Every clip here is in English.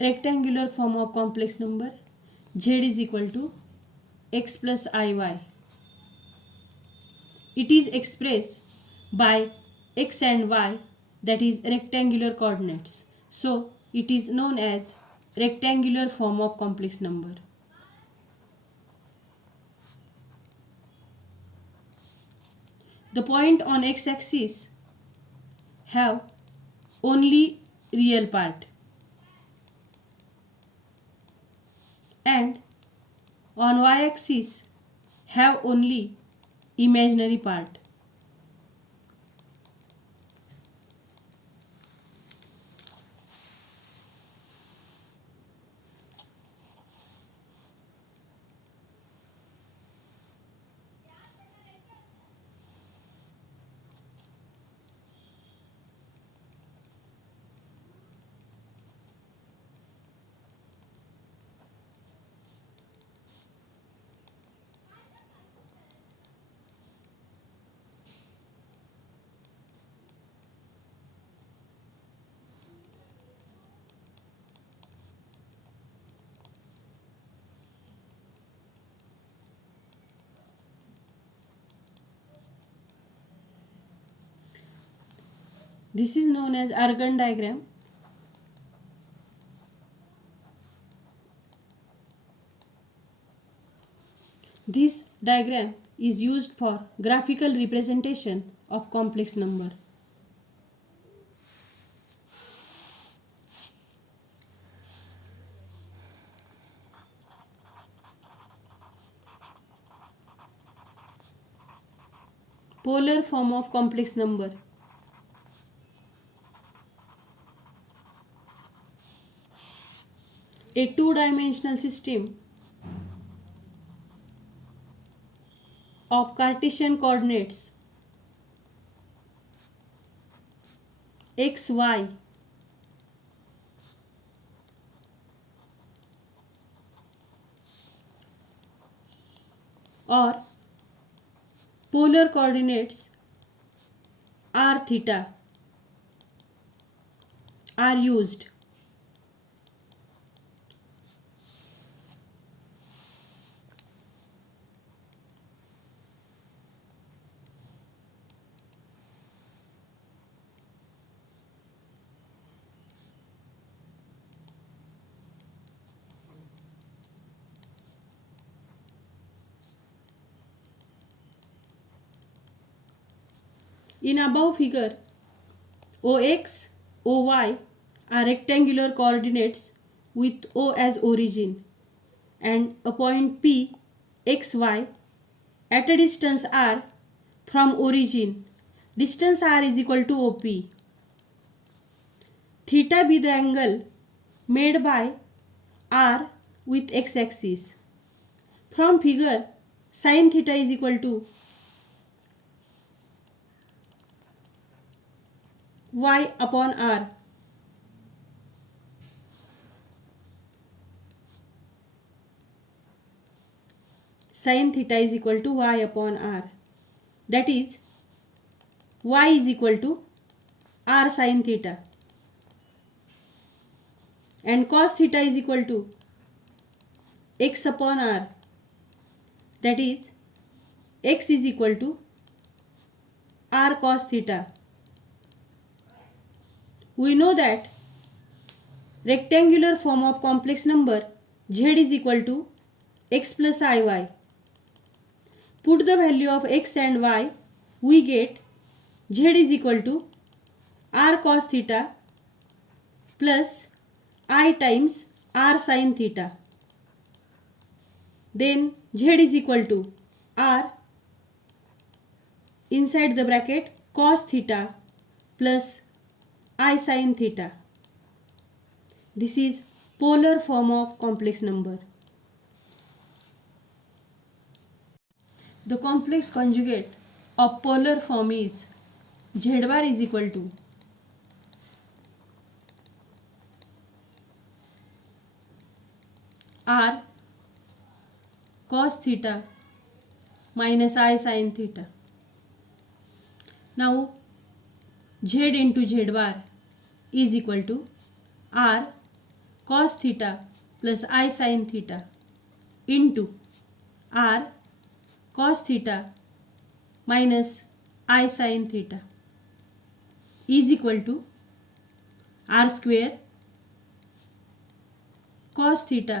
rectangular form of complex number z is equal to x plus iy. It is expressed by x and y, that is rectangular coordinates. So it is known as rectangular form of complex number. The point on x-axis have only real part and on y-axis have only imaginary part. This is known as Argand diagram. This diagram is used for graphical representation of complex number. Polar form of complex number. A two-dimensional system of Cartesian coordinates x, y or polar coordinates r, theta are used. In above figure, OX, OY are rectangular coordinates with O as origin and a point P, XY at a distance r from origin. Distance r is equal to OP. Theta be the angle made by r with x-axis. From figure, sin theta is equal to y upon r. Sin theta is equal to y upon r. That is, y is equal to r sin theta. And cos theta is equal to x upon r. That is, x is equal to r cos theta. We know that rectangular form of complex number z is equal to x plus iy. Put the value of x and y, we get z is equal to r cos theta plus I times r sin theta. Then z is equal to r inside the bracket cos theta plus I sin theta. This is polar form of complex number. The complex conjugate of polar form is z bar is equal to r cos theta minus I sin theta. Now z into z bar is equal to r cos theta plus I sin theta into r cos theta minus I sin theta is equal to r square cos theta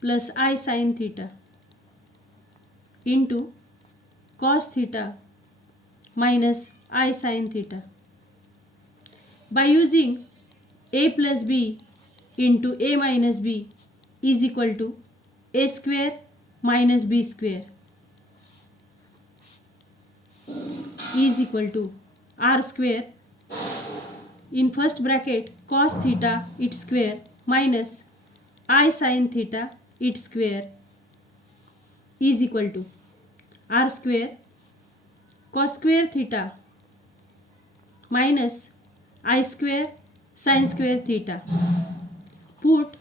plus I sin theta into cos theta minus I sin theta. By using a plus b into a minus b is equal to a square minus b square is equal to r square in first bracket cos theta its square minus I sin theta its square is equal to r square cos square theta minus I square sin square theta. Put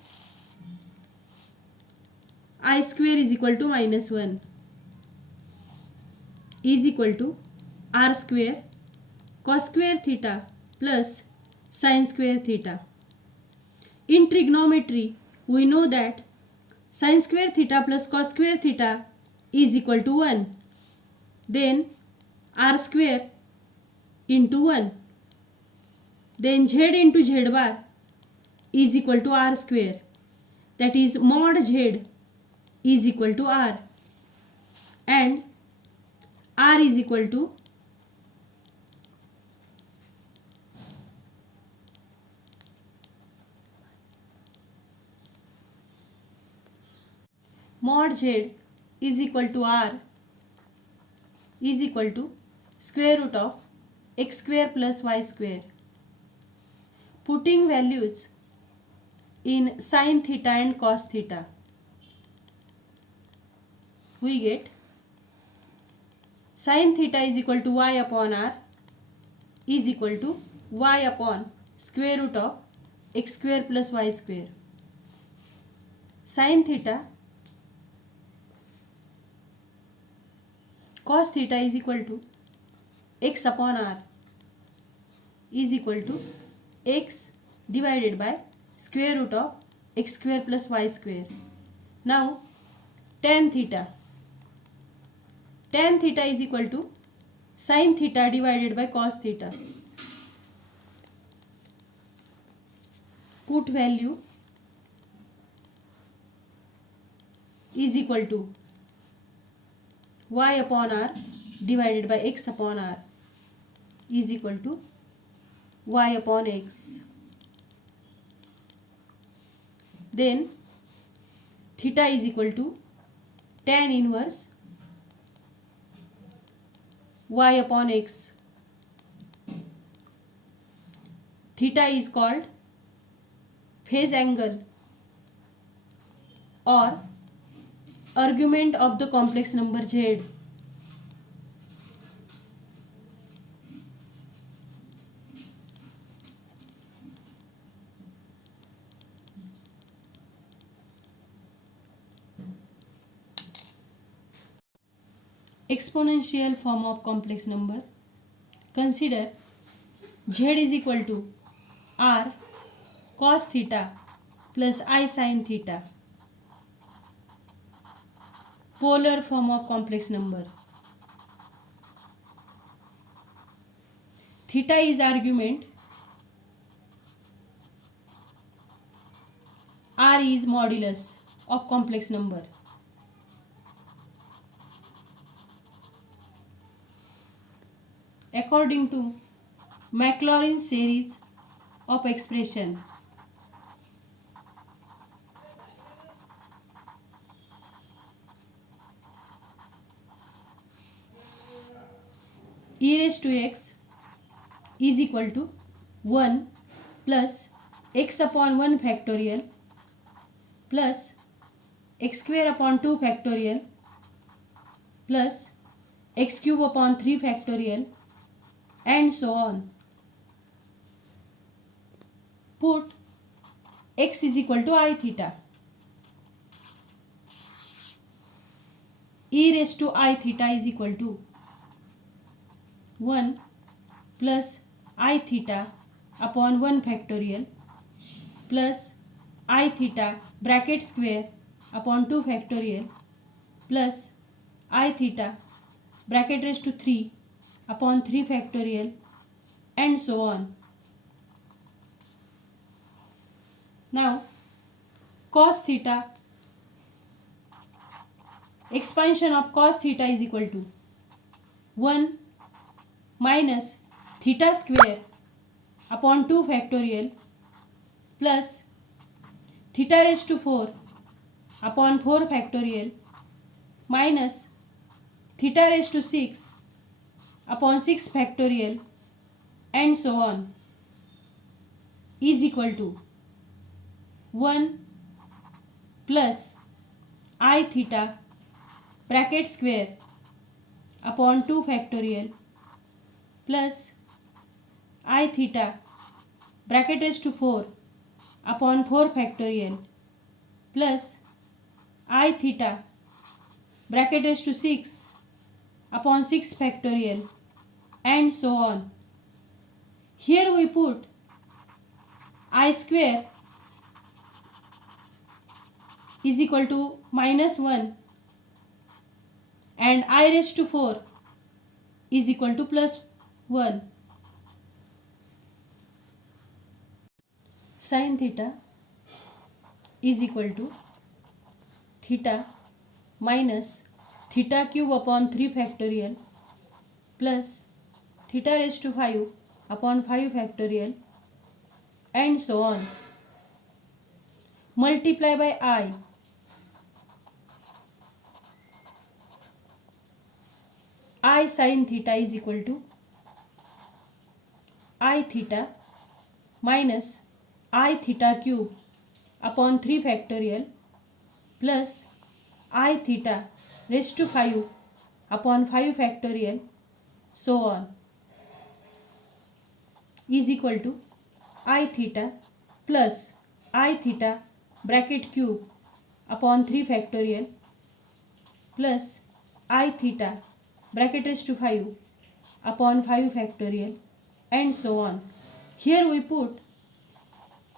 I square is equal to minus 1 is equal to r square cos square theta plus sin square theta. In trigonometry, we know that sin square theta plus cos square theta is equal to 1. Then r square into 1. Then z into z bar is equal to r square. That is mod z is equal to r. And r is equal to mod z is equal to r is equal to square root of x square plus y square. Putting values in sin theta and cos theta, we get sin theta is equal to y upon r is equal to y upon square root of x square plus y square. Sin theta cos theta is equal to x upon r is equal to x divided by square root of x square plus y square. Now tan theta is equal to sin theta divided by cos theta. Put value is equal to y upon r divided by x upon r is equal to y upon x. Then theta is equal to tan inverse y upon x. Theta is called phase angle or argument of the complex number z. Exponential form of complex number. Consider z is equal to r cos theta plus I sin theta. Polar form of complex number. Theta is argument, r is modulus of complex number. According to Maclaurin series of expression, e raised to x is equal to 1 plus x upon 1 factorial plus x square upon 2 factorial plus x cube upon 3 factorial and so on. Put x is equal to I theta. E raised to I theta is equal to 1 plus I theta upon 1 factorial plus I theta bracket square upon 2 factorial plus I theta bracket raised to 3 upon 3 factorial and so on. Now cos theta, expansion of cos theta is equal to 1 minus theta square upon 2 factorial plus theta raised to 4 upon 4 factorial minus theta raised to 6 upon 6 factorial and so on is equal to 1 plus I theta bracket square upon 2 factorial plus I theta bracket raised to 4 upon 4 factorial plus I theta bracket raised to 6 upon 6 factorial and so on. Here we put I square is equal to minus 1 and I raised to 4 is equal to plus 1. Sin theta is equal to theta minus theta cube upon 3 factorial plus theta raised to 5 upon 5 factorial and so on. Multiply by I sin theta is equal to I theta minus I theta cube upon 3 factorial plus I theta raised to 5 upon 5 factorial so on is equal to I theta plus I theta bracket cube upon 3 factorial plus I theta bracket raised to 5 upon 5 factorial and so on. Here we put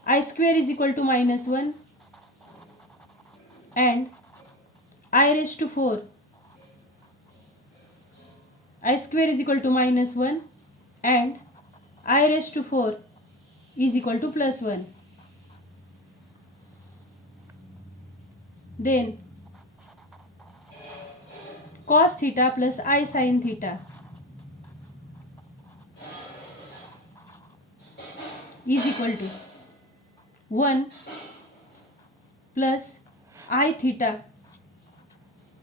I square is equal to minus 1 and I raised to 4. I square is equal to minus 1 and I raised to 4 is equal to plus 1. Then cos theta plus I sin theta is equal to 1 plus I theta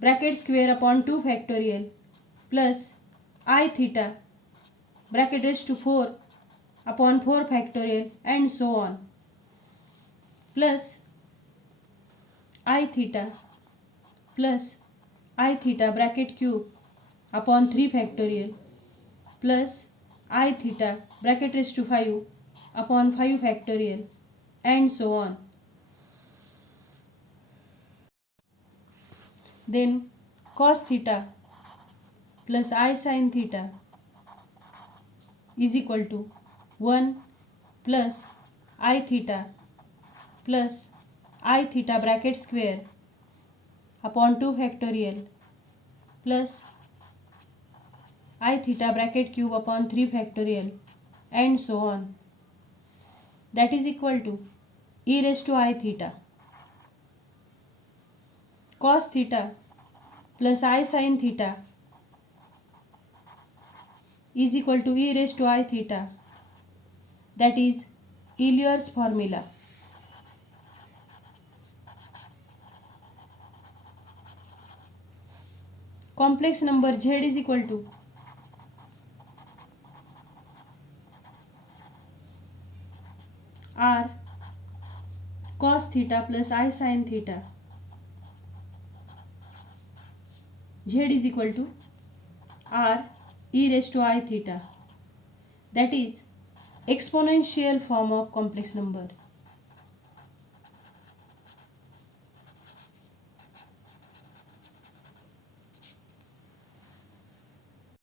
bracket square upon 2 factorial plus I theta bracket raised to 4 upon 4 factorial and so on plus I theta plus I theta bracket cube upon 3 factorial plus I theta bracket raised to 5 upon 5 factorial and so on. Then cos theta plus I sin theta is equal to 1 plus I theta plus I theta bracket square upon 2 factorial plus I theta bracket cube upon 3 factorial and so on, that is equal to e raised to I theta. Cos theta plus I sin theta is equal to e raised to I theta, that is Euler's formula. Complex number Z is equal to R cos theta plus I sin theta. Z is equal to R e raised to I theta, that is exponential form of complex number.